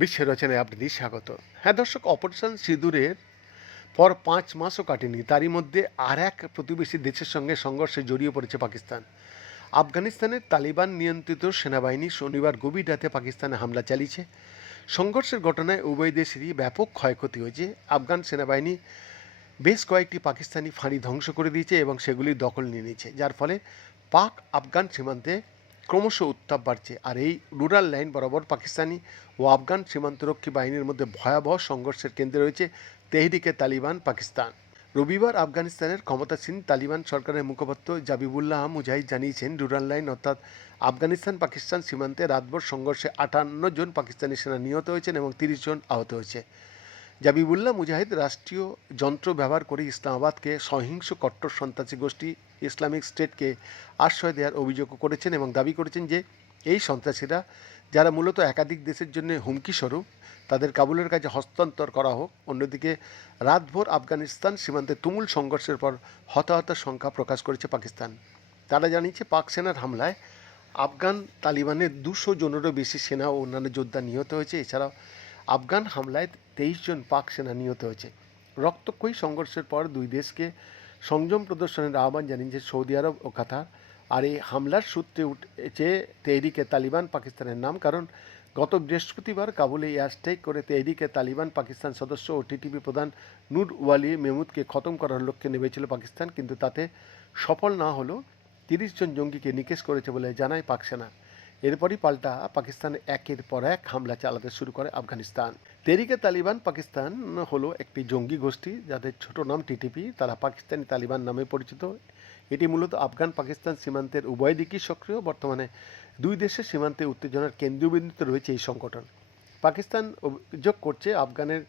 বিশ্ব রচনায় স্বাগত। হ্যাঁ দর্শক, অপারেশন সিঁদুরের পর পাঁচ মাসও কাটেনি। তারই মধ্যে আর এক প্রতিবেশী দেশের সঙ্গে সংঘর্ষে জড়িয়ে পড়েছে পাকিস্তান। আফগানিস্তানের তালিবান নিয়ন্ত্রিত সেনাবাহিনী শনিবার গভীর রাতে পাকিস্তানে হামলা চালিয়েছে। সংঘর্ষের ঘটনায় উভয় দেশেরই ব্যাপক ক্ষয়ক্ষতি হয়েছে। আফগান সেনাবাহিনী বেশ কয়েকটি পাকিস্তানি ফাঁড়ি ধ্বংস করে দিয়েছে এবং সেগুলি দখল নিয়ে নিয়েছে। যার ফলে পাক আফগান সীমান্তে ক্রমশ উত্তাপ বাড়ছে, আর এই রুরাল লাইন বরাবর পাকিস্তানি ও আফগান সীমান্তরক্ষী বাহিনীর মধ্যে ভয়াবহ সংঘর্ষের কেন্দ্রে রয়েছে তেহরিকে তালিবান পাকিস্তান। রবিবার আফগানিস্তানের ক্ষমতাসীন তালিবান সরকারের মুখপাত্র জাবিবুল্লাহ মুজাহিদ জানিয়েছেন, রুরাল লাইন অর্থাৎ আফগানিস্তান পাকিস্তান সীমান্তে রাতভর সংঘর্ষে আটান্ন জন পাকিস্তানি সেনা নিহত হয়েছেন এবং তিরিশ জন আহত হয়েছে। জাবিবুল্লাহ মুজাহিদ রাষ্ট্রীয় যন্ত্র ব্যবহার করে ইসলামাবাদকে সহিংস কট্টর সন্ত্রাসী গোষ্ঠী ইসলামিক স্টেটকে আশ্রয় দেওয়ার অভিযোগ করেছেন এবং দাবি করেছেন যে এই সন্ত্রাসীরা, যারা মূলত একাধিক দেশের জন্য হুমকি স্বরূপ, তাদের কাবুলের কাছে হস্তান্তর করা হোক। অন্যদিকে, রাতভর আফগানিস্তান সীমান্তে তুমুল সংঘর্ষের পর হতাহতের সংখ্যা প্রকাশ করেছে পাকিস্তান। তারা জানিয়েছে, পাক সেনার হামলায় আফগান তালিবানের দুশো জনেরও বেশি সেনা ও অন্যান্য যোদ্ধা নিহত হয়েছে। এছাড়াও, আফগান হামলায় তেইশ জন পাক সেনা নিহত হয়েছে। রক্তক্ষয়ী সংঘর্ষের পর দুই দেশকে সংযম প্রদর্শনের আহ্বান জানিয়েছে সৌদি আরব ও কাতার। আর এই হামলার সূত্রে উঠেছে, তেহরিকে তালিবান পাকিস্তানের নাম, কারণ গত বৃহস্পতিবার কাবুলে এয়ার স্ট্রাইক করে তেহরিকে তালিবান পাকিস্তান সদস্য ও টিটিপি প্রধান নূর ওয়ালি মেহমুদকে খতম করার লক্ষ্যে নেমেছিল পাকিস্তান, কিন্তু তাতে সফল না হলেও তিরিশ জন জঙ্গিকে নিকেশ করেছে বলে জানায় পাক সেনা। এরপরই পাল্টা পাকিস্তান একের পর এক হামলা চালাতে শুরু করে আফগানিস্তান। তেরিকে তালিবান পাকিস্তান হলো একটি জঙ্গি গোষ্ঠী, যাদের ছোট নাম টিটিপি। তারা পাকিস্তানি তালিবান নামে পরিচিত। এটি মূলত আফগান পাকিস্তান সীমান্তের উভয় দিকই সক্রিয়। বর্তমানে দুই দেশের সীমান্তে উত্তেজনার কেন্দ্রবিন্দুতে রয়েছে এই সংগঠন। পাকিস্তান অভিযোগ করছে, আফগানের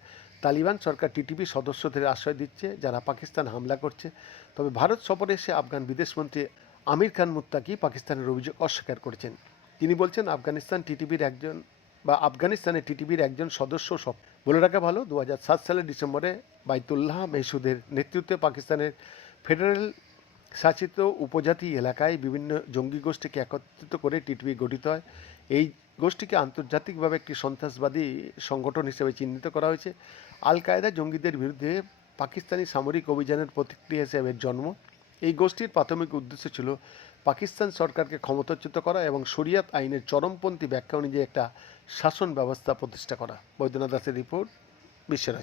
তালিবান সরকার টিটিপি সদস্যদের আশ্রয় দিচ্ছে, যারা পাকিস্তান হামলা করছে। তবে ভারত সফরে এসে আফগান বিদেশমন্ত্রী আমির খান মুত্তাকি পাকিস্তানের অভিযোগ অস্বীকার করেছেন। তিনি বলছেন আফগানিস্তান টিটিপির একজন বা আফগানিস্তানের টিটিপির একজন সদস্য সব। বলে রাখা ভালো দু হাজার সাত সালের ডিসেম্বরে বাইতুল্লাহ মেহসুদের নেতৃত্বে পাকিস্তানের ফেডারেল শাসিত উপজাতি এলাকায় বিভিন্ন জঙ্গি গোষ্ঠীকে একত্রিত করে টিটিভি গঠিত হয়। এই গোষ্ঠীকে আন্তর্জাতিকভাবে একটি সন্ত্রাসবাদী সংগঠন হিসেবে চিহ্নিত করা হয়েছে। আল কায়দা জঙ্গিদের বিরুদ্ধে পাকিস্তানি সামরিক অভিযানের প্রতিক্রিয়া হিসেবে জন্ম। এই গোষ্ঠীর প্রাথমিক উদ্দেশ্য ছিল পাকিস্তান সরকারকে ক্ষমতাচ্যুত করা এবং শরিয়াত আইনের চরমপন্থী ব্যাখ্যা অনুযায়ী একটা শাসন ব্যবস্থা প্রতিষ্ঠা করা। বৈদ্যনাথ দাসের রিপোর্ট বিশ্বের